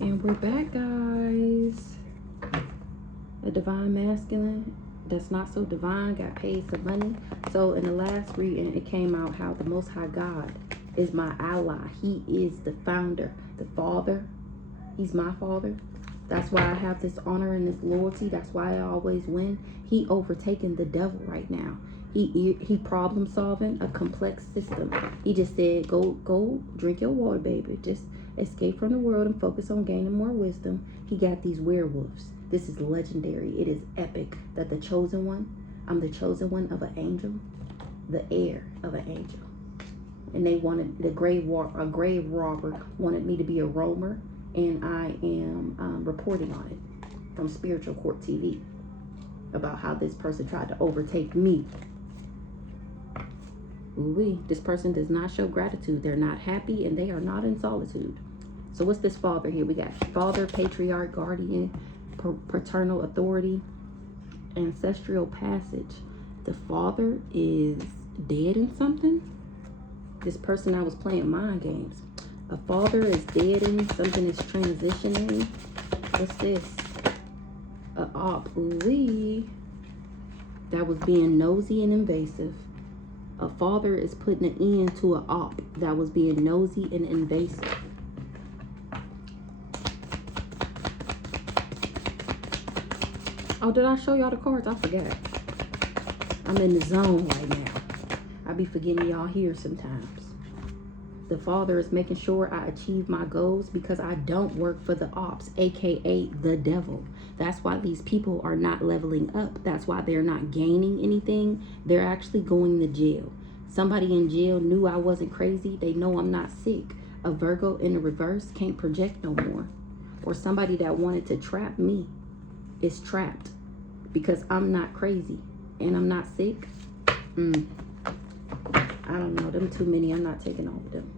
And we're back, guys. A divine masculine that's not so divine got paid some money. So in the last reading, it came out how the Most High God is my ally. He is the founder, the father. He's my father. That's why I have this honor and this loyalty. That's why I always win. He overtaken the devil right now. He problem solving a complex system. He just said, go drink your water, baby. Just escape from the world and focus on gaining more wisdom. He got these werewolves. This is legendary. It is epic that the chosen one, I'm the chosen one of an angel, the heir of an angel. And they wanted a grave robber wanted me to be a roamer, and I am reporting on it from Spiritual Court TV about how this person tried to overtake me. Ooh-wee. This person does not show gratitude. They're not happy and they are not in solitude. So what's this father here? We got father, patriarch, guardian, paternal authority, ancestral passage. The father is dead in something. This person I was playing mind games. A father is dead in something is transitioning. What's this? A op. Ooh-wee. That was being nosy and invasive. A father is putting an end to an op that was being nosy and invasive. Oh, did I show y'all the cards? I forgot. I'm in the zone right now. I be forgetting y'all here sometimes. The father is making sure I achieve my goals because I don't work for the ops, aka the devil. That's why these people are not leveling up. That's why they're not gaining anything. They're actually going to jail. Somebody in jail knew I wasn't crazy. They know I'm not sick. A Virgo in the reverse can't project no more. Or somebody that wanted to trap me is trapped because I'm not crazy and I'm not sick. I don't know. Them too many. I'm not taking all of them.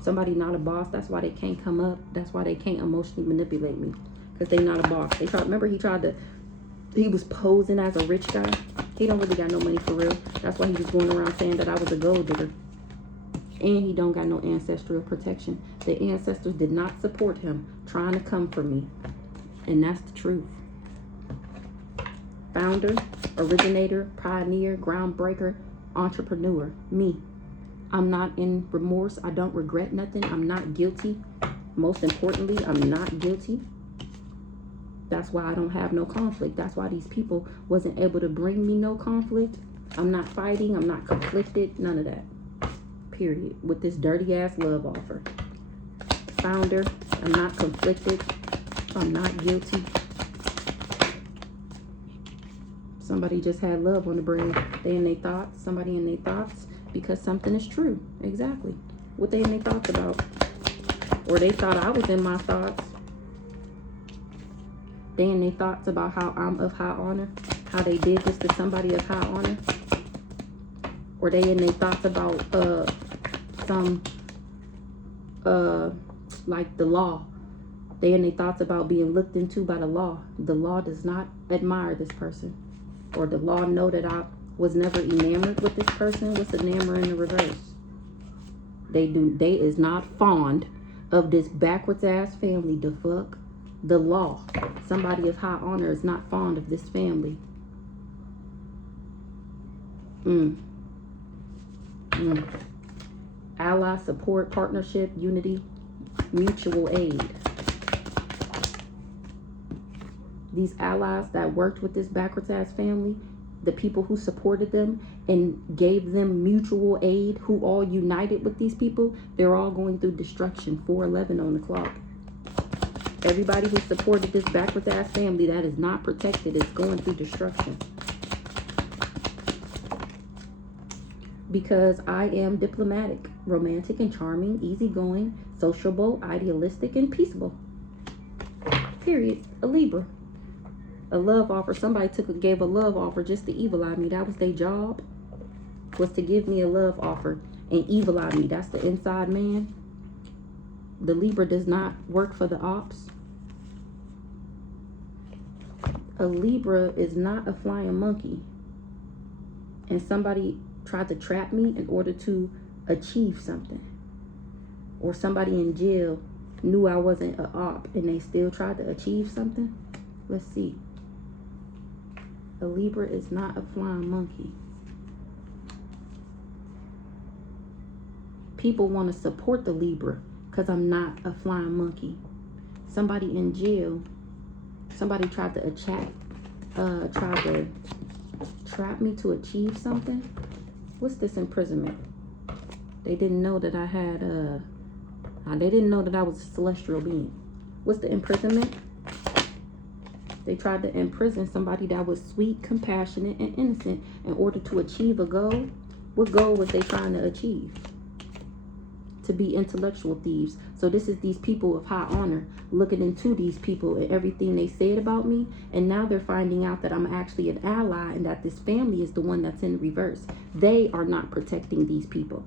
Somebody not a boss. That's why they can't come up. That's why they can't emotionally manipulate me. Because they not a boss. They tried. Remember, he was posing as a rich guy. He don't really got no money for real. That's why he was going around saying that I was a gold digger. And he don't got no ancestral protection. The ancestors did not support him trying to come for me. And that's the truth. Founder, originator, pioneer, groundbreaker, entrepreneur, me. I'm not in remorse. I don't regret nothing. I'm not guilty. Most importantly, I'm not guilty. That's why I don't have no conflict. That's why these people wasn't able to bring me no conflict. I'm not fighting. I'm not conflicted. None of that. Period. With this dirty ass love offer. Founder, I'm not conflicted. I'm not guilty. Somebody just had love on the brain. They in their thoughts. Somebody in their thoughts. Because something is true. Exactly. What they in their thoughts about. Or they thought I was in my thoughts. They in their thoughts about how I'm of high honor. How they did this to somebody of high honor. Or they in their thoughts about like the law. They in their thoughts about being looked into by the law. The law does not admire this person. Or the law know that I was never enamored with this person. What's enamored in the reverse? They is not fond of this backwards ass family. The fuck? The law. Somebody of high honor is not fond of this family. Ally, support, partnership, unity, mutual aid. These allies that worked with this backwards ass family, the people who supported them and gave them mutual aid, who all united with these people, they're all going through destruction. 411 on the clock. Everybody who supported this backwards ass family that is not protected is going through destruction. Because I am diplomatic, romantic and charming, easygoing, sociable, idealistic, and peaceable. Period. A Libra. A love offer. Somebody gave a love offer just to evil eye me. That was their job. Was to give me a love offer and evil eye me. That's the inside man. The Libra does not work for the ops. A Libra is not a flying monkey. And somebody tried to trap me in order to achieve something. Or somebody in jail knew I wasn't a op and they still tried to achieve something? Let's see. A Libra is not a flying monkey. People want to support the Libra because I'm not a flying monkey. Somebody in jail, somebody tried to trap me to achieve something. What's this imprisonment? They didn't know that I had they didn't know that I was a celestial being. What's the imprisonment? They tried to imprison somebody that was sweet, compassionate, and innocent in order to achieve a goal. What goal was they trying to achieve? To be intellectual thieves. So this is these people of high honor looking into these people and everything they said about me, and now they're finding out that I'm actually an ally and that this family is the one that's in reverse. They are not protecting these people.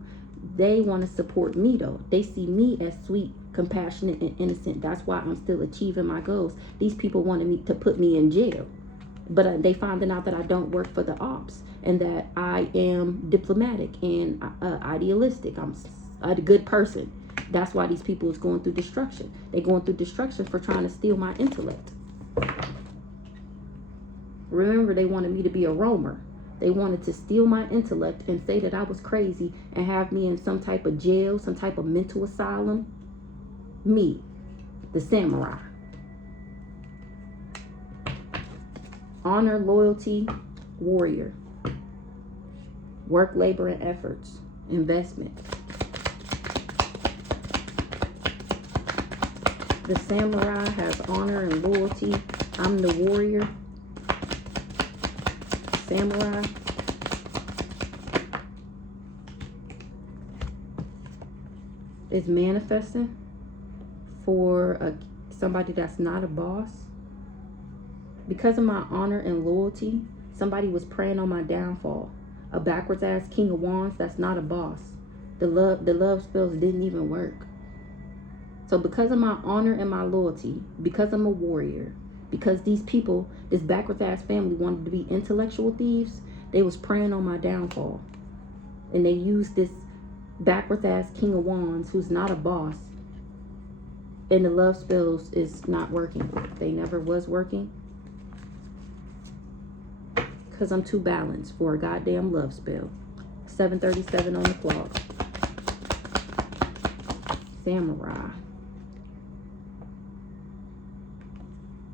They want to support me though. They see me as sweet, compassionate, and innocent. That's why I'm still achieving my goals. These people wanted me to put me in jail, but they finding out that I don't work for the ops and that I am diplomatic and idealistic. I'm a good person. That's why these people is going through destruction. They're going through destruction for trying to steal my intellect. Remember, they wanted me to be a roamer. They wanted to steal my intellect and say that I was crazy and have me in some type of jail, some type of mental asylum. Me, the samurai. Honor, loyalty, warrior. Work, labor, and efforts. Investment. The samurai has honor and loyalty. I'm the warrior. Samurai. Is manifesting for somebody that's not a boss. Because of my honor and loyalty, somebody was preying on my downfall. A backwards ass king of wands that's not a boss. The love spells didn't even work. So because of my honor and my loyalty, because I'm a warrior, because these people, this backwards ass family wanted to be intellectual thieves, they was preying on my downfall. And they used this backwards ass king of wands who's not a boss. And the love spells is not working. They never was working. Because I'm too balanced for a goddamn love spell. 7:37 on the clock. Samurai.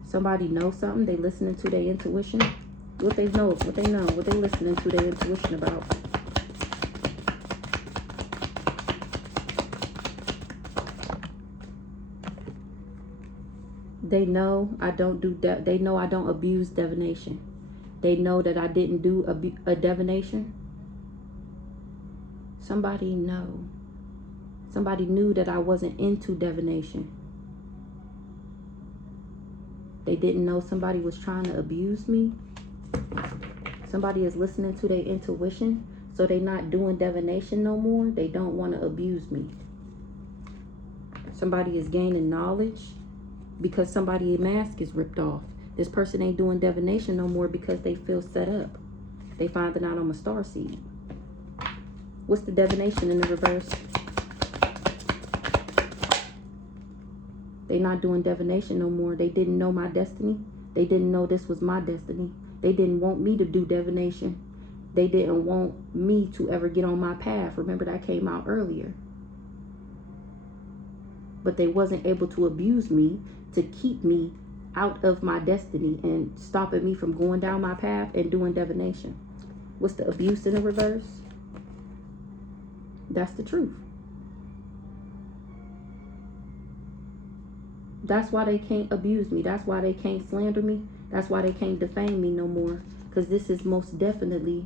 Somebody knows something. They listening to their intuition. What they know. What they listening to their intuition about. They know I don't do they know I don't abuse divination. They know that I didn't do a divination. Somebody know. Somebody knew that I wasn't into divination. They didn't know somebody was trying to abuse me. Somebody is listening to their intuition, so they not doing divination no more. They don't want to abuse me. Somebody is gaining knowledge because somebody's mask is ripped off. This person ain't doing divination no more because they feel set up. They finding out I'm a star seed. What's the divination in the reverse? They not doing divination no more. They didn't know my destiny. They didn't know this was my destiny. They didn't want me to do divination. They didn't want me to ever get on my path. Remember that came out earlier. But they wasn't able to abuse me to keep me out of my destiny and stopping me from going down my path and doing divination. What's the abuse in the reverse? That's the truth. That's why they can't abuse me. That's why they can't slander me. That's why they can't defame me no more. Because this is most definitely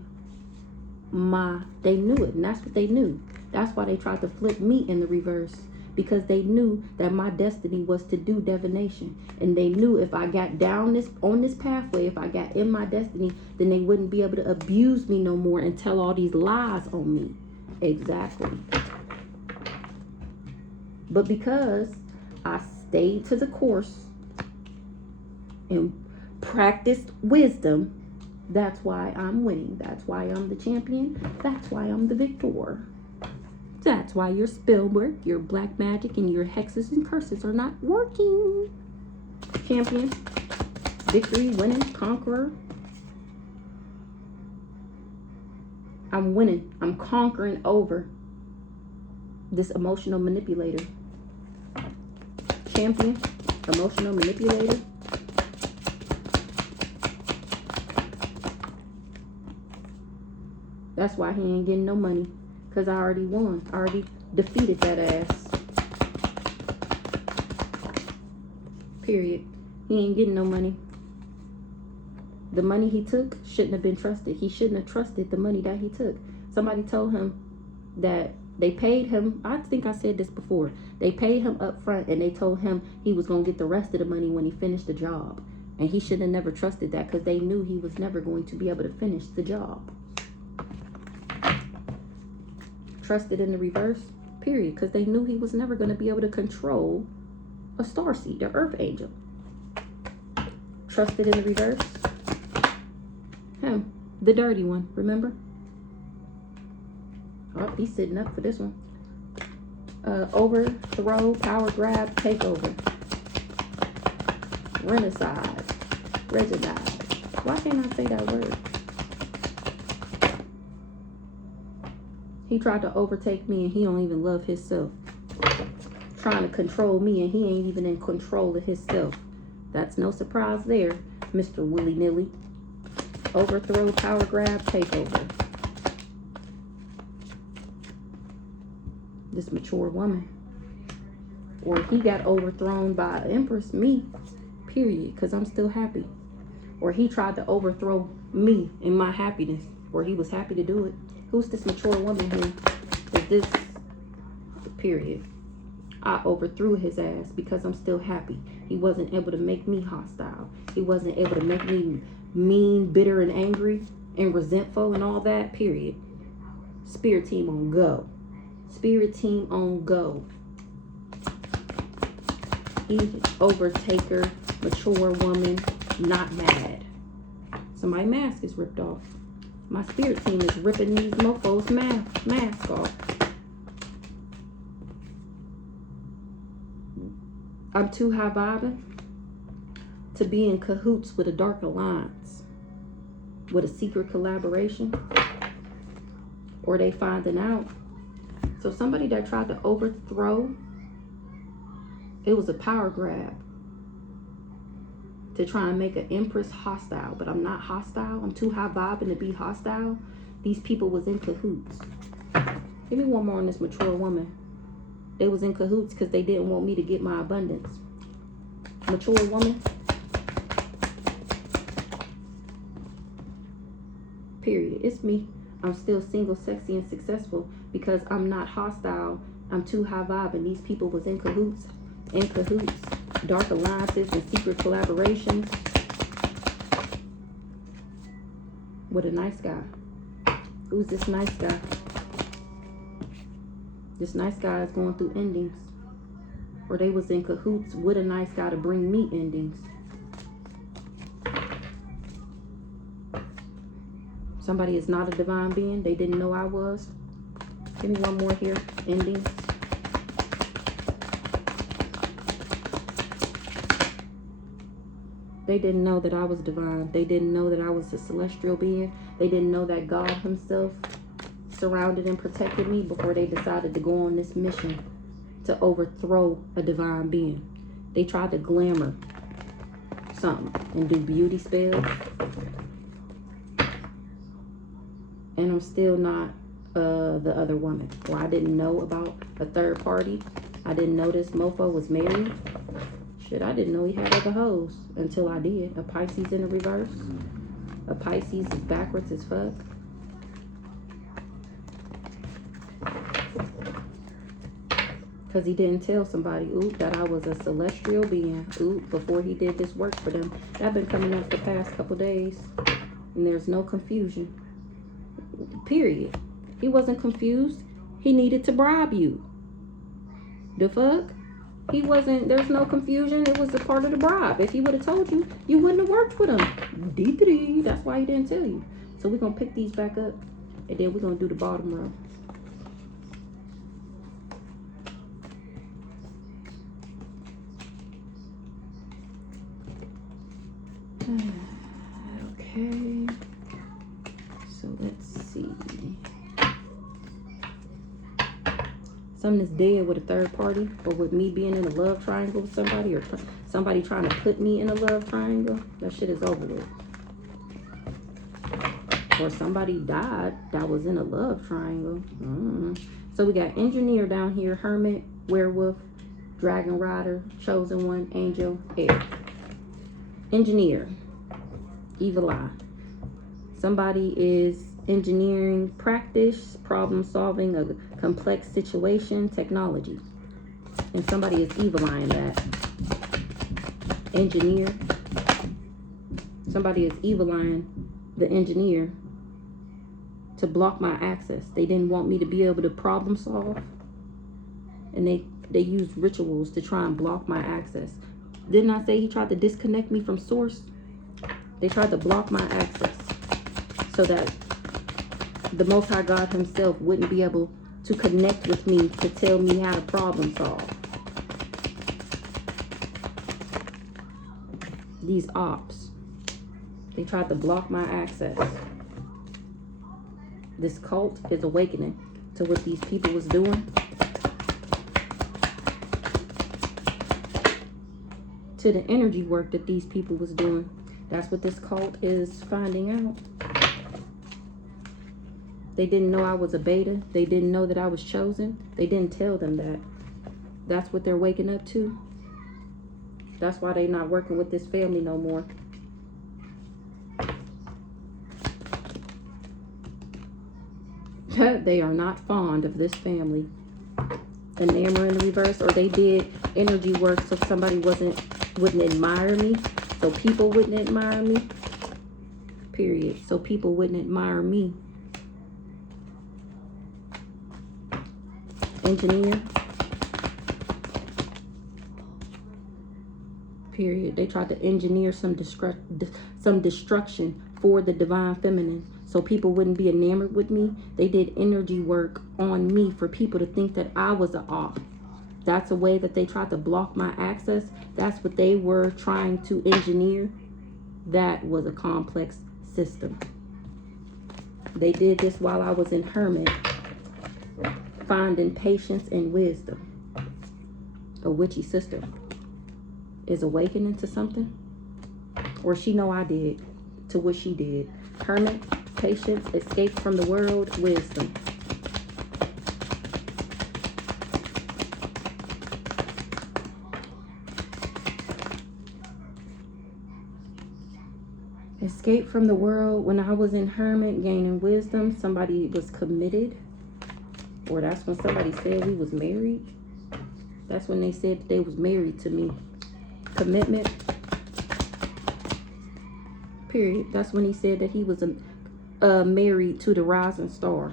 they knew it. And that's what they knew. That's why they tried to flip me in the reverse. Because they knew that my destiny was to do divination. And they knew if I got down on this pathway, if I got in my destiny, then they wouldn't be able to abuse me no more and tell all these lies on me. Exactly. But because I stayed to the course and practiced wisdom, that's why I'm winning. That's why I'm the champion. That's why I'm the victor. That's why your spell work, your black magic, and your hexes and curses are not working. Champion, victory, winning, conqueror. I'm winning. I'm conquering over this emotional manipulator. Champion, emotional manipulator. That's why he ain't getting no money. Because I already won. I already defeated that ass. Period. He ain't getting no money. The money he took shouldn't have been trusted. He shouldn't have trusted the money that he took. Somebody told him that they paid him. I think I said this before. They paid him up front and they told him he was going to get the rest of the money when he finished the job. And he should have never trusted that because they knew he was never going to be able to finish the job. Trusted in the reverse, period, because they knew he was never going to be able to control a starseed, the earth angel. Trusted in the reverse, him, the dirty one, remember? Oh, he's sitting up for this one. Overthrow, power grab, takeover. Renaissance, Reginize. Why can't I say that word? He tried to overtake me and he don't even love himself. Trying to control me and he ain't even in control of himself. That's no surprise there, Mr. Willy-nilly. Overthrow, power grab, takeover. This mature woman. Or he got overthrown by Empress, me, period, because I'm still happy. Or he tried to overthrow me in my happiness, or he was happy to do it. Who's this mature woman here? Is this, period. I overthrew his ass because I'm still happy. He wasn't able to make me hostile. He wasn't able to make me mean, bitter, and angry, and resentful, and all that, period. Spirit team on go. Spirit team on go. Overtaker, mature woman, not mad. Somebody's mask is ripped off. My spirit team is ripping these mofos' mask off. I'm too high vibing to be in cahoots with a dark alliance, with a secret collaboration, or they finding out. So somebody that tried to overthrow, it was a power grab to try and make an Empress hostile, but I'm not hostile. I'm too high vibing to be hostile. These people was in cahoots. Give me one more on this mature woman. They was in cahoots because they didn't want me to get my abundance. Mature woman. Period. It's me. I'm still single, sexy, and successful because I'm not hostile. I'm too high vibing. These people was in cahoots. In cahoots. Dark alliances and secret collaborations with a nice guy. Who's this nice guy? This nice guy is going through endings. Or they was in cahoots with a nice guy to bring me endings. Somebody is not a divine being. They didn't know I was. Give me one more here. Endings. They didn't know that I was divine. They didn't know that I was a celestial being. They didn't know that God himself surrounded and protected me before they decided to go on this mission to overthrow a divine being. They tried to glamour something and do beauty spells. And I'm still not the other woman. Or I didn't know about a third party. I didn't know this mofo was married. Shit, I didn't know he had other hoes until I did. A Pisces in the reverse. A Pisces is backwards as fuck. Because he didn't tell somebody, oop, that I was a celestial being. Oop, before he did this work for them. That's been coming up the past couple days. And there's no confusion. Period. He wasn't confused. He needed to bribe you. The fuck? He wasn't, there's no confusion. It was a part of the bribe. If he would have told you, you wouldn't have worked with him. D3. That's why he didn't tell you. So we're going to pick these back up. And then we're going to do the bottom row. Something is dead with a third party, or with me being in a love triangle with somebody, or somebody trying to put me in a love triangle. That shit is over with. Or somebody died that was in a love triangle. So we got engineer down here, hermit, werewolf, dragon rider, chosen one, angel, air. Engineer, evil eye. Somebody is engineering practice, problem solving a complex situation, technology. And somebody is evil eyeing that. Engineer. Somebody is evil eyeing the engineer to block my access. They didn't want me to be able to problem solve. And they used rituals to try and block my access. Didn't I say he tried to disconnect me from source? They tried to block my access so that the Most High God himself wouldn't be able to connect with me to tell me how to problem solve. These ops, they tried to block my access. This cult is awakening to what these people was doing. To the energy work that these people was doing. That's what this cult is finding out. They didn't know I was a beta. They didn't know that I was chosen. They didn't tell them that. That's what they're waking up to. That's why they're not working with this family no more. They are not fond of this family. Enamor in the reverse, or they did energy work so somebody wouldn't admire me. So people wouldn't admire me. Period. So people wouldn't admire me. Engineer. Period. They tried to engineer some destruction for the divine feminine. So people wouldn't be enamored with me. They did energy work on me for people to think that I was an off. That's a way that they tried to block my access. That's what they were trying to engineer. That was a complex system. They did this while I was in hermit, finding patience and wisdom. A witchy sister is awakening to something, or she know I did to what she did. Hermit, patience, escape from the world, wisdom. Escape from the world. When I was in hermit, gaining wisdom, somebody was committed. Or that's when somebody said we was married. That's when they said that they was married to me. Commitment. Period. That's when he said that he was married to the rising star.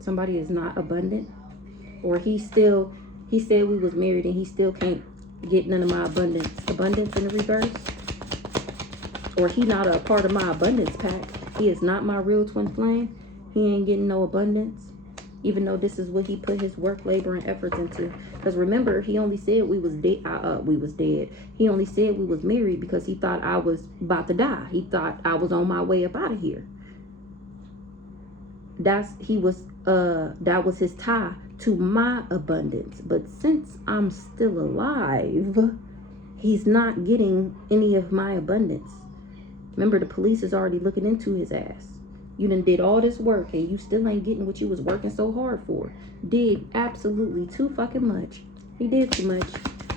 Somebody is not abundant. Or he said we was married and he still can't get none of my abundance. Abundance in the reverse. Or he not a part of my abundance pack. He is not my real twin flame. He ain't getting no abundance. Even though this is what he put his work, labor, and efforts into. Because remember, he only said we was dead. He only said we was married because he thought I was about to die. He thought I was on my way up out of here. That was his tie to my abundance. But since I'm still alive, he's not getting any of my abundance. Remember, the police is already looking into his ass. You done did all this work and you still ain't getting what you was working so hard for. Did absolutely too fucking much. He did too much.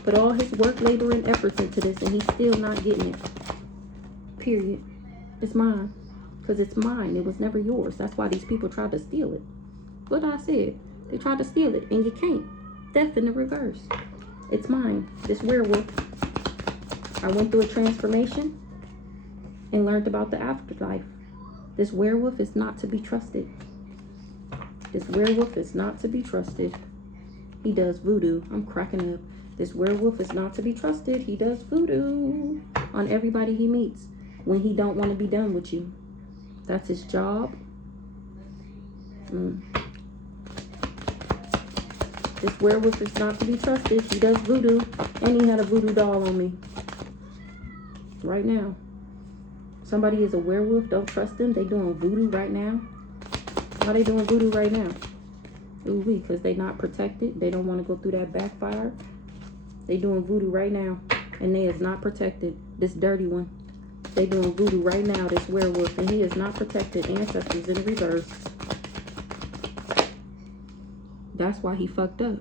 Put all his work, labor, and efforts into this and he's still not getting it. Period. It's mine. Because it's mine. It was never yours. That's why these people tried to steal it. What I said. They tried to steal it and you can't. Death in the reverse. It's mine. This werewolf. I went through a transformation and learned about the afterlife. This werewolf is not to be trusted. This werewolf is not to be trusted. He does voodoo. I'm cracking up. This werewolf is not to be trusted. He does voodoo on everybody he meets when he don't want to be done with you. That's his job. This werewolf is not to be trusted. He does voodoo. And he had a voodoo doll on me. Right now. Somebody is a werewolf. Don't trust them. They doing voodoo right now. Why they doing voodoo right now? Ooh, because they not protected. They don't want to go through that backfire. They doing voodoo right now. And they is not protected. This dirty one. They doing voodoo right now, this werewolf. And he is not protected. Ancestors in reverse. That's why he fucked up.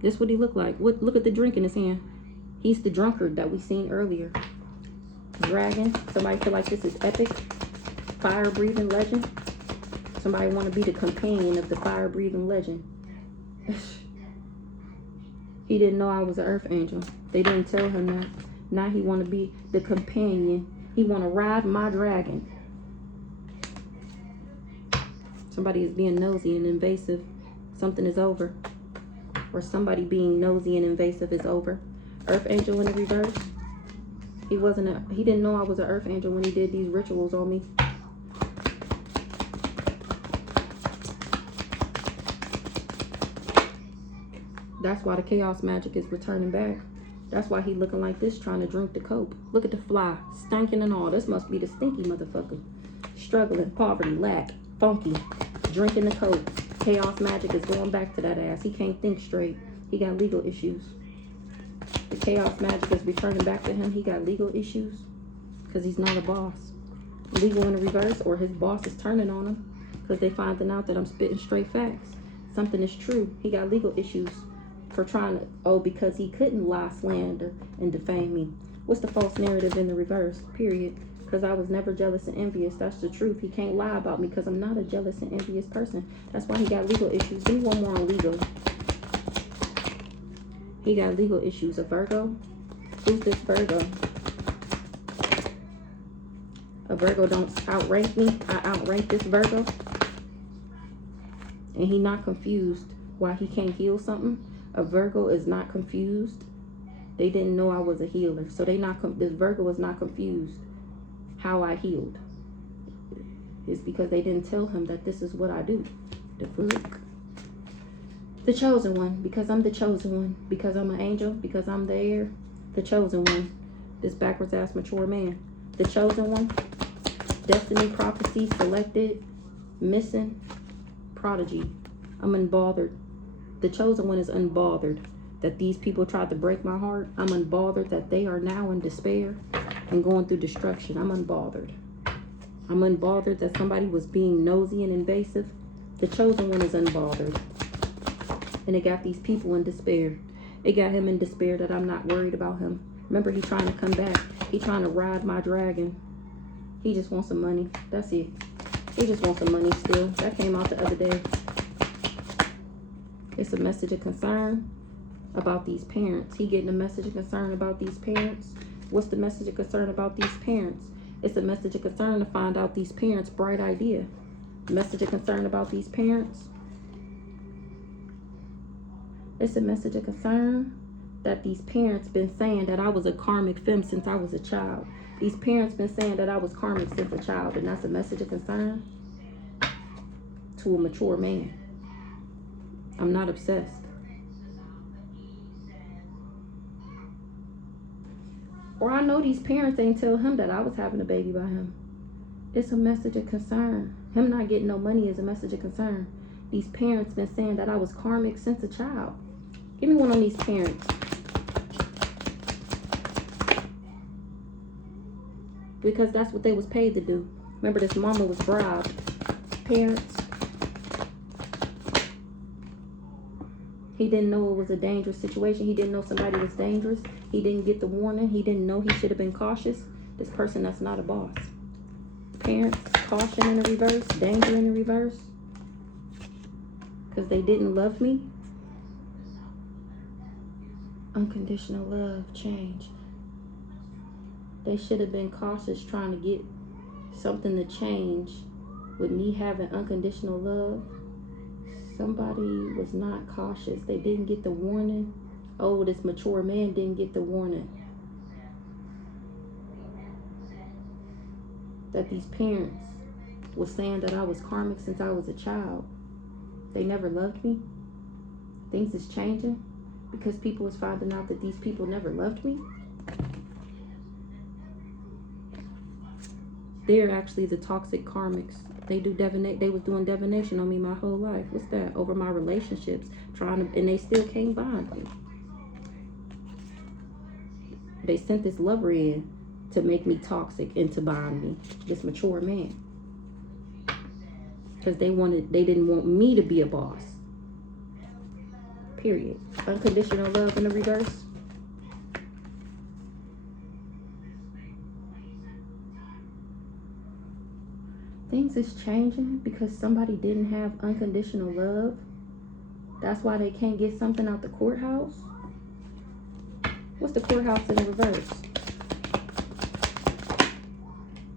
This what he look like. Look at the drink in his hand. He's the drunkard that we seen earlier. Dragon. Somebody feel like this is epic. Fire-breathing legend. Somebody want to be the companion of the fire-breathing legend. He didn't know I was an earth angel. They didn't tell him that. Now he want to be the companion. He want to ride my dragon. Somebody is being nosy and invasive. Something is over. Or somebody being nosy and invasive is over. Earth angel in the reverse. He didn't know I was an earth angel when he did these rituals on me. That's why the chaos magic is returning back. That's why he looking like this, trying to drink the coke. Look at the fly, stinking and all. This must be the stinky motherfucker. Struggling, poverty, lack, funky, drinking the coke. Chaos magic is going back to that ass. He can't think straight. He got legal issues. The chaos magic is returning back to him. He got legal issues because he's not a boss. Legal in the reverse, or his boss is turning on him because they finding out that I'm spitting straight facts. Something is true. He got legal issues for trying to, because he couldn't lie, slander, and defame me. What's the false narrative in the reverse? Period. Because I was never jealous and envious. That's the truth. He can't lie about me because I'm not a jealous and envious person. That's why he got legal issues. Give me one more on legal. He got legal issues. A Virgo? Who's this Virgo? A Virgo don't outrank me. I outrank this Virgo. And he not confused why he can't heal something. A Virgo is not confused. They didn't know I was a healer. So this Virgo is not confused how I healed. It's because they didn't tell him that this is what I do. The fuck? The chosen one. Because I'm the chosen one. Because I'm an angel. Because I'm the heir. The chosen one. This backwards ass mature man. The chosen one. Destiny, prophecy, selected, missing, prodigy. I'm unbothered. The chosen one is unbothered that these people tried to break my heart. I'm unbothered that they are now in despair and going through destruction. I'm unbothered. I'm unbothered that somebody was being nosy and invasive. The chosen one is unbothered. And it got these people in despair. It got him in despair that I'm not worried about him. Remember, he's trying to come back. He's trying to ride my dragon. He just wants some money. That's it. He just wants some money still. That came out the other day. It's a message of concern about these parents. He getting a message of concern about these parents. What's the message of concern about these parents? It's a message of concern to find out these parents' bright idea. Message of concern about these parents. It's a message of concern that these parents been saying that I was a karmic femme since I was a child. These parents been saying that I was karmic since a child, and that's a message of concern to a mature man. I'm not obsessed. Or I know these parents ain't tell him that I was having a baby by him. It's a message of concern. Him not getting no money is a message of concern. These parents been saying that I was karmic since a child. Give me one on these parents. Because that's what they was paid to do. Remember, this mama was bribed. Parents. He didn't know it was a dangerous situation. He didn't know somebody was dangerous. He didn't get the warning. He didn't know he should have been cautious. This person that's not a boss. Parents, caution in the reverse, danger in the reverse. Because they didn't love me. Unconditional love, change. They should have been cautious trying to get something to change with me having unconditional love. Somebody was not cautious. They didn't get the warning. Oh, this mature man didn't get the warning. That these parents was saying that I was karmic since I was a child. They never loved me. Things is changing because people was finding out that these people never loved me. They're actually the toxic karmics. They do divinate. They was doing divination on me my whole life. What's that? Over my relationships, trying to, and they still can't bond me. They sent this lover in to make me toxic and to bond me. This mature man, because they didn't want me to be a boss. Period. Unconditional love in the reverse. Things is changing because somebody didn't have unconditional love. That's why they can't get something out the courthouse. What's the courthouse in the reverse?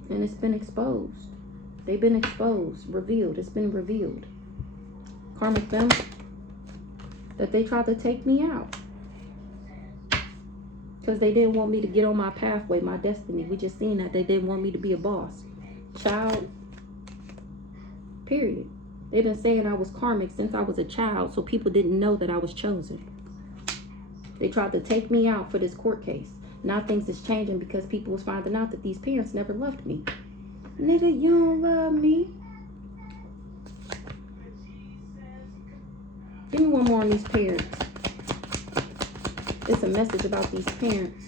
And it's been exposed. They've been exposed, revealed. It's been revealed. Karmic them, that they tried to take me out. Because they didn't want me to get on my pathway, my destiny. We just seen that. They didn't want me to be a boss. Child. Period. They've been saying I was karmic since I was a child, so people didn't know that I was chosen. They tried to take me out for this court case. Now things is changing because people was finding out that these parents never loved me. Nigga, you don't love me. Give me one more on these parents. It's a message about these parents.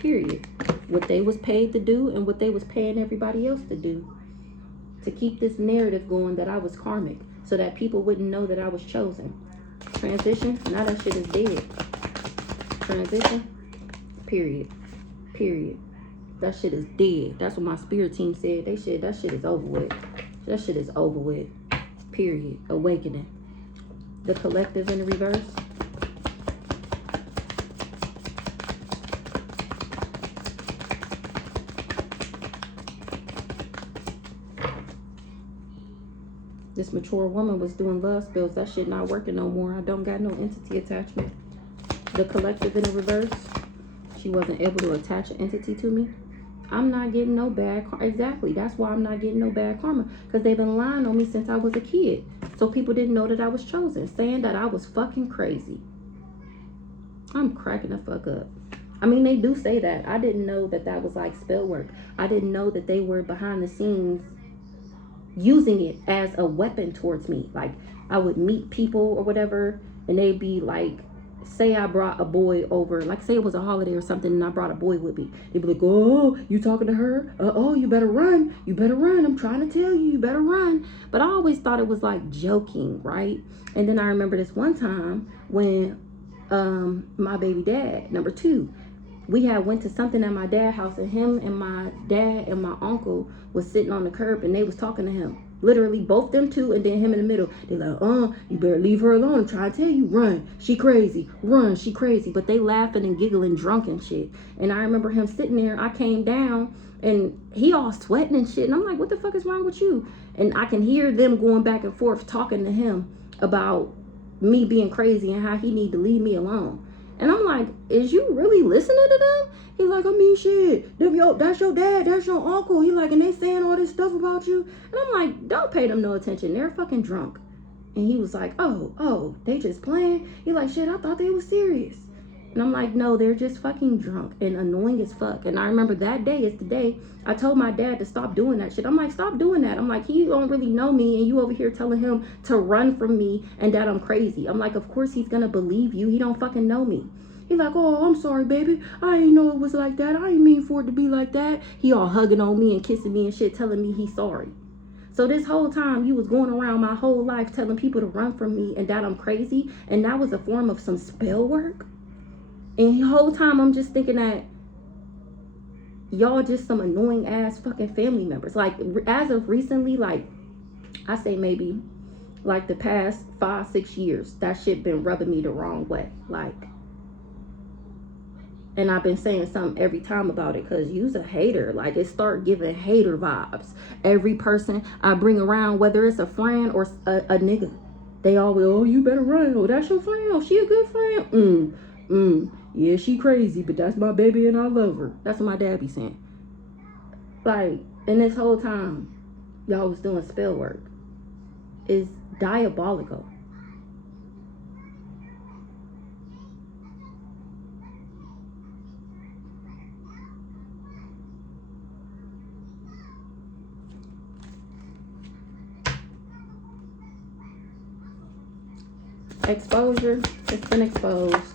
Period. What they was paid to do and what they was paying everybody else to do. To keep this narrative going that I was karmic. So that people wouldn't know that I was chosen. Transition. Now that shit is dead. Transition. Period. Period. That shit is dead. That's what my spirit team said. That shit is over with. That shit is over with. Period. Awakening. The collective in the reverse. This mature woman was doing love spells. That shit not working no more. I don't got no entity attachment. The collective in the reverse. She wasn't able to attach an entity to me. I'm not getting no bad karma. Exactly. That's why I'm not getting no bad karma. Because they've been lying on me since I was a kid. So people didn't know that I was chosen. Saying that I was fucking crazy. I'm cracking the fuck up. I mean, they do say that. I didn't know that that was like spell work. I didn't know that they were behind the scenes using it as a weapon towards me. Like, I would meet people or whatever, and they'd be like, say I brought a boy over, like say it was a holiday or something, and I brought a boy with me. They'd be like, oh, you talking to her? Oh, you better run. You better run. I'm trying to tell you, you better run. But I always thought it was like joking, right? And then I remember this one time when my baby dad, number 2, we had went to something at my dad's house, and him and my dad and my uncle was sitting on the curb, and they was talking to him. Literally, both them two, and then him in the middle. They like, you better leave her alone. I'm trying to tell you, run. She crazy. Run. She crazy. But they laughing and giggling, drunk and shit. And I remember him sitting there. I came down, and he all sweating and shit. And I'm like, what the fuck is wrong with you? And I can hear them going back and forth talking to him about me being crazy and how he need to leave me alone. And I'm like, is you really listening to them? He's like, I mean, shit, that's your dad, that's your uncle. He like, and they saying all this stuff about you. And I'm like, don't pay them no attention. They're fucking drunk. And he was like, oh, they just playing? He like, shit, I thought they was serious. And I'm like, no, they're just fucking drunk and annoying as fuck. And I remember that day is the day I told my dad to stop doing that shit. I'm like, stop doing that. I'm like, he don't really know me, and you over here telling him to run from me and that I'm crazy. I'm like, of course he's gonna believe you. He don't fucking know me. He's like, oh, I'm sorry, baby. I didn't know it was like that. I didn't mean for it to be like that. He all hugging on me and kissing me and shit, telling me he's sorry. So this whole time you was going around my whole life telling people to run from me and that I'm crazy, and that was a form of some spell work. And the whole time I'm just thinking that y'all just some annoying ass fucking family members. Like, as of recently, like, I say maybe like the past 5-6 years, that shit been rubbing me the wrong way. Like, and I've been saying something every time about it, because you's a hater. Like, it start giving hater vibes. Every person I bring around, whether it's a friend or a nigga, they always, oh, you better run. Oh, that's your friend. Oh, she a good friend. Yeah, she crazy, but that's my baby and I love her. That's what my dad be saying. Like, and this whole time, y'all was doing spell work. It's diabolical. Exposure. It's been exposed.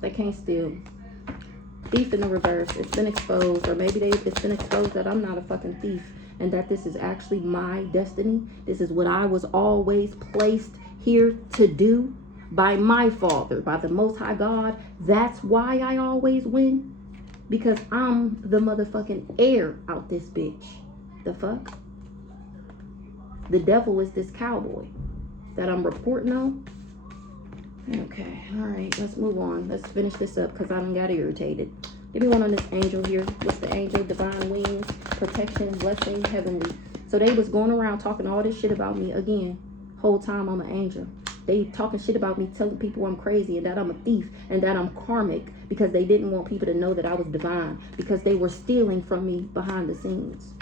They can't steal. Thief in the reverse. It's been exposed. Or maybe it's been exposed that I'm not a fucking thief. And that this is actually my destiny. This is what I was always placed here to do by my Father, by the Most High God. That's why I always win. Because I'm the motherfucking heir out this bitch. The fuck? The devil is this cowboy that I'm reporting on. Okay, all right, let's move on. Let's finish this up because I done got irritated. Give me one on this angel here. What's the angel? Divine wings, protection, blessing, heavenly. So they was going around talking all this shit about me again. Whole time I'm an angel. They talking shit about me, telling people I'm crazy and that I'm a thief and that I'm karmic because they didn't want people to know that I was divine because they were stealing from me behind the scenes.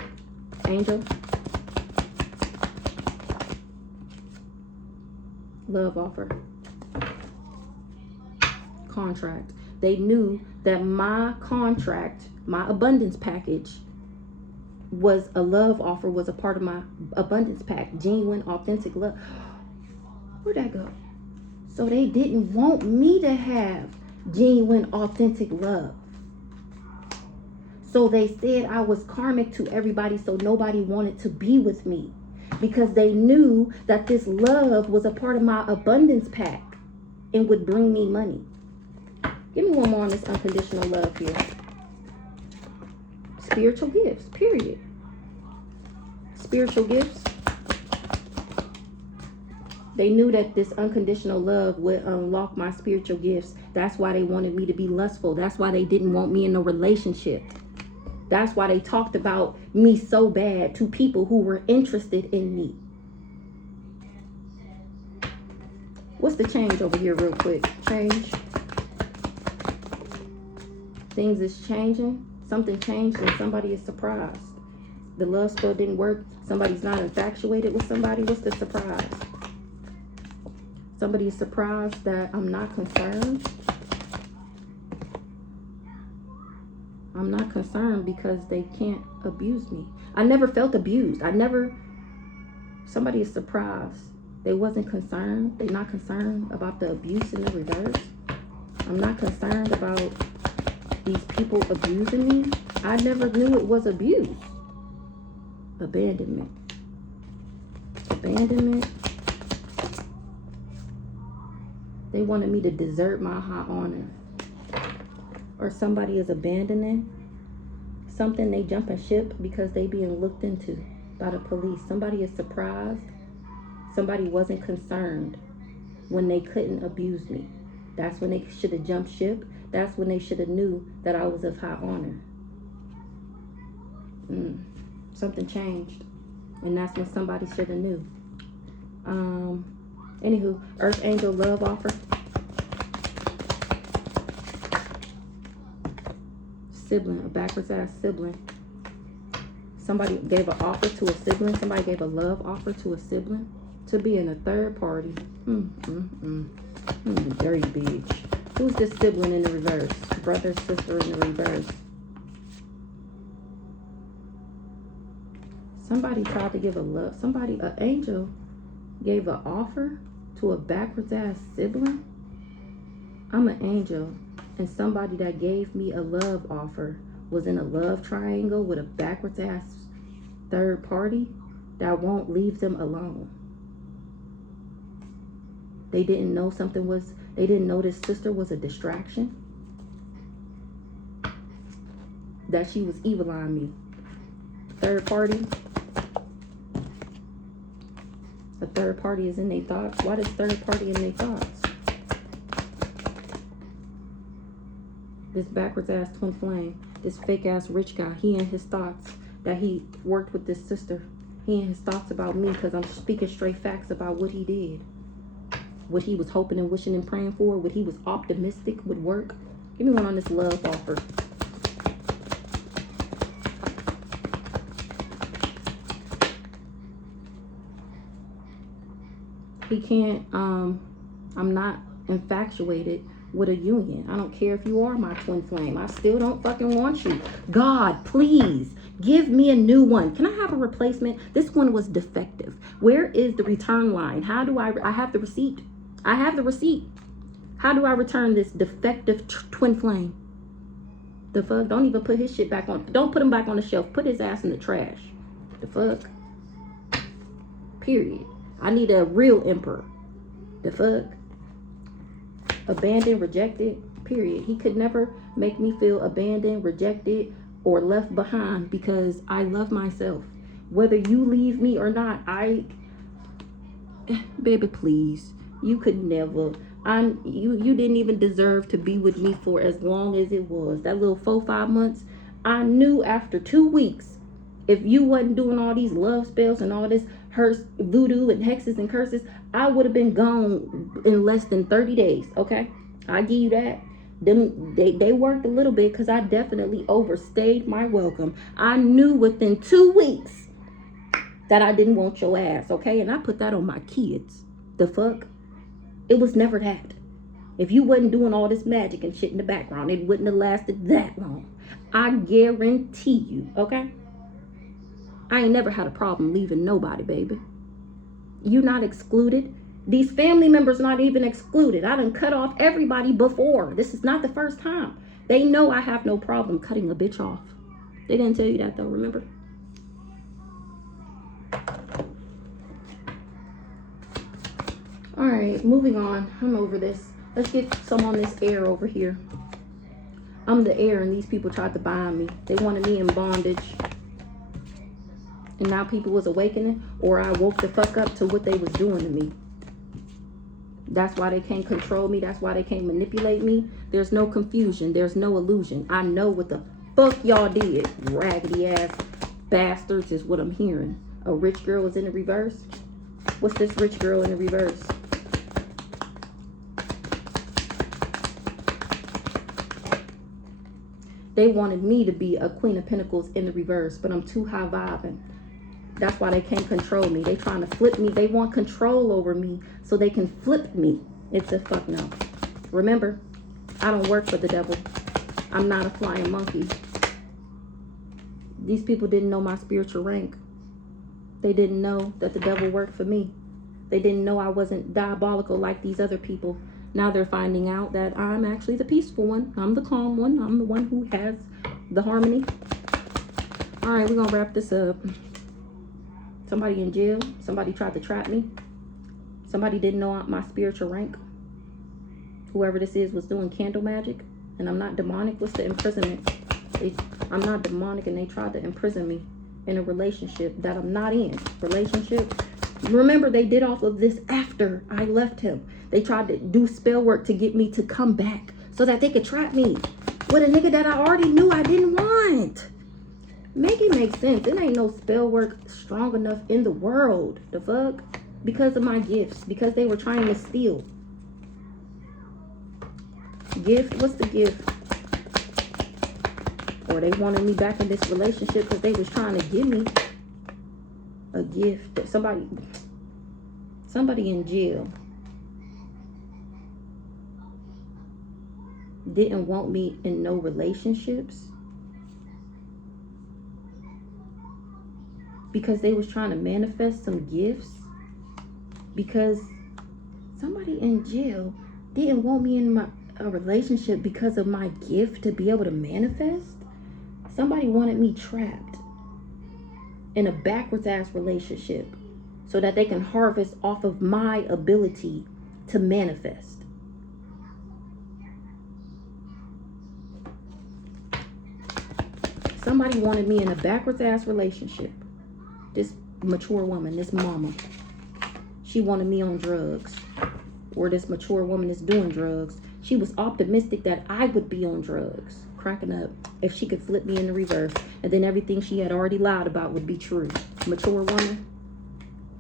Angel. Love offer. Contract. They knew that my contract, my abundance package was a love offer, was a part of my abundance pack. Genuine, authentic love. Where'd that go? So they didn't want me to have genuine, authentic love. So they said I was karmic to everybody, so nobody wanted to be with me. Because they knew that this love was a part of my abundance pack and would bring me money. Give me one more on this unconditional love here. Spiritual gifts, period. Spiritual gifts. They knew that this unconditional love would unlock my spiritual gifts. That's why they wanted me to be lustful. That's why they didn't want me in a relationship. That's why they talked about me so bad to people who were interested in me. What's the change over here real quick? Change. Things is changing. Something changed and somebody is surprised. The love spell didn't work. Somebody's not infatuated with somebody. What's the surprise? Somebody is surprised that I'm not concerned. I'm not concerned because they can't abuse me. I never felt abused. Somebody is surprised. They wasn't concerned. They're not concerned about the abuse in the reverse. I'm not concerned about these people abusing me. I never knew it was abuse. Abandonment. Abandonment. They wanted me to desert my high honor. Or somebody is abandoning something, they jumping ship because they being looked into by the police. Somebody is surprised. Somebody wasn't concerned when they couldn't abuse me. That's when they should have jumped ship. That's when they should have knew that I was of high honor. Something changed. And that's when somebody should have knew. Anywho, Earth Angel love offer. Sibling, a backwards ass sibling. Somebody gave an offer to a sibling. Somebody gave a love offer to a sibling to be in a third party. Dirty bitch. Who's this sibling in the reverse? Brother, sister in the reverse. Somebody tried to give a love. An angel gave an offer to a backwards ass sibling. I'm an angel. And somebody that gave me a love offer was in a love triangle with a backwards ass third party that won't leave them alone. They didn't know they didn't know this sister was a distraction. That she was evil on me. Third party. A third party is in their thoughts. Why does third party in their thoughts? This backwards ass twin flame, this fake ass rich guy, he in his thoughts that he worked with this sister. He in his thoughts about me because I'm speaking straight facts about what he did. What he was hoping and wishing and praying for, what he was optimistic would work. Give me one on this love offer. He can't, I'm not infatuated with a union. I don't care if you are my twin flame. I still don't fucking want you. God, please Give me a new one. Can I have a replacement? This one was defective. Where is the return line? How do I have the receipt. I have the receipt. How do I return this defective twin flame? The fuck? Don't even put his shit back on. Don't put him back on the shelf. Put his ass in the trash. The fuck? Period. I need a real emperor. The fuck? Abandoned, rejected. Period. He could never make me feel abandoned, rejected, or left behind because I love myself. Whether you leave me or not, baby, please. You could never. You didn't even deserve to be with me for as long as it was. That little 4-5 months. I knew after 2 weeks, if you wasn't doing all these love spells and all this voodoo and hexes and curses, I would have been gone in less than 30 days. Okay, I give you that. They worked a little bit because I definitely overstayed my welcome. I knew within 2 weeks that I didn't want your ass. Okay, and I put that on my kids. The fuck? It was never that. If you wasn't doing all this magic and shit in the background, it wouldn't have lasted that long. I guarantee you, okay? I ain't never had a problem leaving nobody, baby. You not excluded. These family members not even excluded. I done cut off everybody before. This is not the first time. They know I have no problem cutting a bitch off. They didn't tell you that though, remember? All right, moving on. I'm over this. Let's get some on this air over here. I'm the air and these people tried to bind me. They wanted me in bondage. And now people was awakening, or I woke the fuck up to what they was doing to me. That's why they can't control me. That's why they can't manipulate me. There's no confusion. There's no illusion. I know what the fuck y'all did. Raggedy ass bastards is what I'm hearing. A rich girl is in the reverse. What's this rich girl in the reverse? They wanted me to be a Queen of Pentacles in the reverse, but I'm too high vibing. That's why they can't control me. They trying to flip me. They want control over me so they can flip me. It's a fuck no. Remember, I don't work for the devil. I'm not a flying monkey. These people didn't know my spiritual rank. They didn't know that the devil worked for me. They didn't know I wasn't diabolical like these other people. Now they're finding out that I'm actually the peaceful one. I'm the calm one. I'm the one who has the harmony. All right, we're going to wrap this up. Somebody in jail. Somebody tried to trap me. Somebody didn't know my spiritual rank. Whoever this is was doing candle magic. And I'm not demonic. What's the imprisonment? I'm not demonic and they tried to imprison me in a relationship that I'm not in. Relationship. Remember, they did all of this after I left him. They tried to do spell work to get me to come back so that they could trap me with a nigga that I already knew I didn't want. Make it make sense. It ain't no spell work strong enough in the world. The fuck? Because of my gifts. Because they were trying to steal. Gift? What's the gift? Or they wanted me back in this relationship because they was trying to give me a gift. That somebody in jail didn't want me in no relationships because they was trying to manifest some gifts. Because somebody in jail didn't want me in a relationship because of my gift to be able to manifest. Somebody wanted me trapped in a backwards ass relationship so that they can harvest off of my ability to manifest. Somebody wanted me in a backwards ass relationship. This mature woman, this mama, she wanted me on drugs. Or this mature woman is doing drugs. She was optimistic that I would be on drugs. Cracking up. If she could flip me in the reverse. And then everything she had already lied about would be true. Mature woman.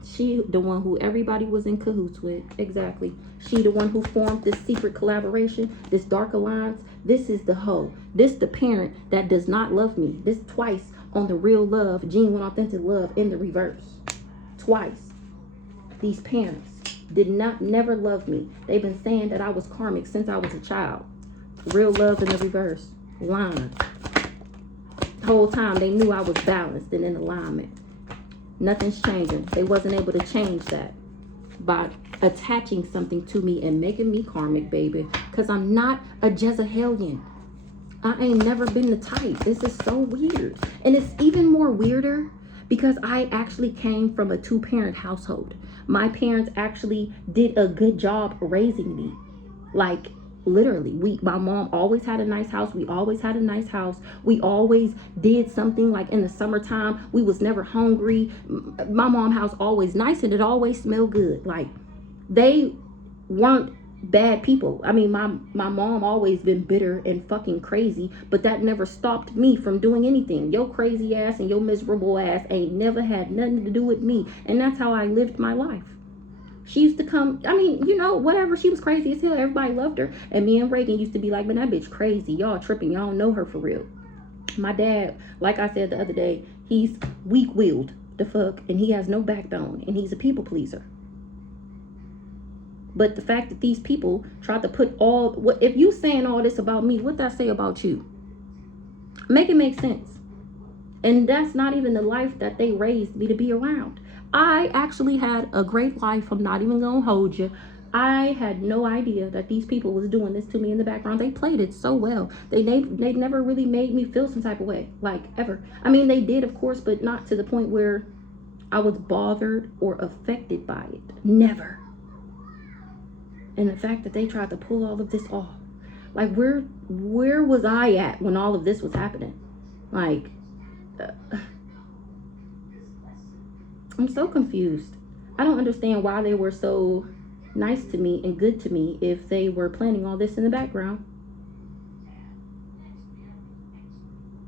She the one who everybody was in cahoots with. Exactly. She the one who formed this secret collaboration. This dark alliance. This is the hoe. This the parent that does not love me. This twice on the real love. Genuine authentic love in the reverse. Twice. These parents did not never love me. They've been saying that I was karmic since I was a child. Real love in the reverse. Lying. whole time they knew I was balanced and in alignment. Nothing's changing. They wasn't able to change that by attaching something to me and making me karmic, baby. Because I'm not a Jezebelian. I ain't never been the type. This is so weird. And it's even more weirder because I actually came from a 2-parent household. My parents actually did a good job raising me. Like, literally, my mom always had a nice house. We always had a nice house. We always did something, like in the summertime. We was never hungry. My mom's house always nice, and it always smelled good. Like, they weren't bad people. I mean, my mom always been bitter and fucking crazy, but that never stopped me from doing anything. Your crazy ass and your miserable ass ain't never had nothing to do with me. And that's how I lived my life. She used to come, I mean, you know, whatever. She was crazy as hell. Everybody loved her. And me and Reagan used to be like, man, that bitch crazy. Y'all tripping. Y'all don't know her for real. My dad, like I said the other day, he's weak-willed, the fuck, and he has no backbone, and he's a people pleaser. But the fact that these people try to put if you saying all this about me, what did I say about you? Make it make sense. And that's not even the life that they raised me to be around. I actually had a great life. I'm not even gonna hold you. I had no idea that these people was doing this to me in the background. They played it so well. They never really made me feel some type of way, like, ever. I mean, they did, of course, but not to the point where I was bothered or affected by it. Never. And the fact that they tried to pull all of this off, like, where was I at when all of this was happening? Like, I'm so confused. I don't understand why they were so nice to me and good to me if they were planning all this in the background.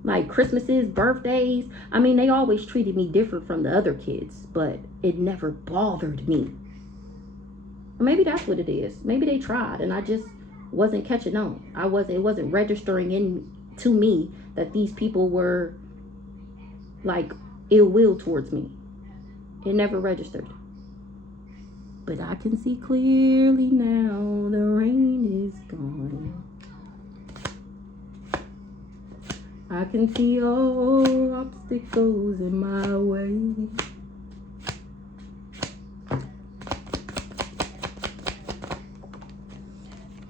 Like Christmases, birthdays. I mean, they always treated me different from the other kids, but it never bothered me. Or maybe that's what it is. Maybe they tried and I just wasn't catching on. It wasn't registering to me that these people were like ill will towards me. It never registered. But I can see clearly now the rain is gone. I can see all obstacles in my way.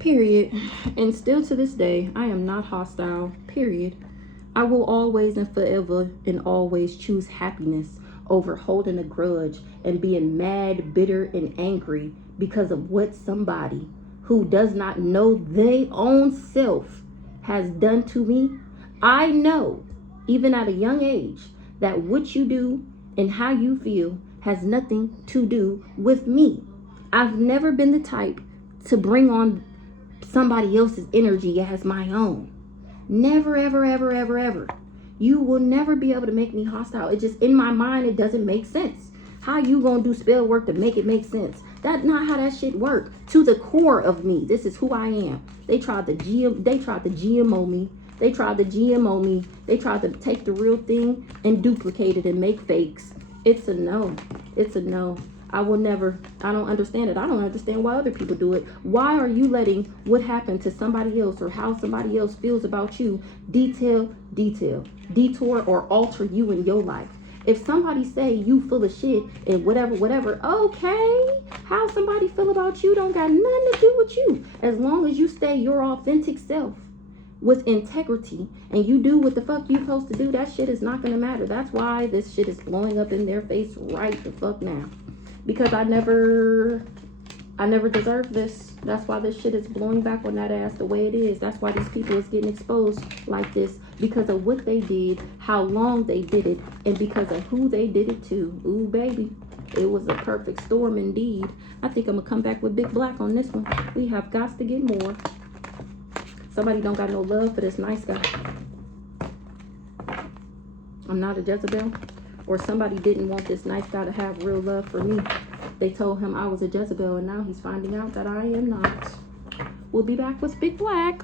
Period. And still to this day, I am not hostile. Period. I will always and forever and always choose happiness over holding a grudge and being mad, bitter, and angry because of what somebody who does not know their own self has done to me. I know, even at a young age, that what you do and how you feel has nothing to do with me. I've never been the type to bring on somebody else's energy as my own. Never, ever, ever, ever, ever. You will never be able to make me hostile. It just, in my mind, it doesn't make sense. How you gonna do spell work to make it make sense? That's not how that shit work. To the core of me, this is who I am. They tried to GMO me. They tried to GMO me. They tried to take the real thing and duplicate it and make fakes. It's a no. It's a no. I will never. I don't understand it. I don't understand why other people do it. Why are you letting what happened to somebody else or how somebody else feels about you detour or alter you in your life? If somebody say you full of shit and whatever, okay. How somebody feel about you don't got nothing to do with you. As long as you stay your authentic self with integrity and you do what the fuck you supposed to do, that shit is not gonna matter. That's why this shit is blowing up in their face right the fuck now. Because I never deserved this. That's why this shit is blowing back on that ass the way it is. That's why these people is getting exposed like this, because of what they did, how long they did it, and because of who they did it to. Ooh, baby. It was a perfect storm indeed. I think I'm gonna come back with Big Black on this one. We have got to get more. Somebody don't got no love for this nice guy. I'm not a Jezebel. Or somebody didn't want this nice guy to have real love for me. They told him I was a Jezebel, and now he's finding out that I am not. We'll be back with Big Black.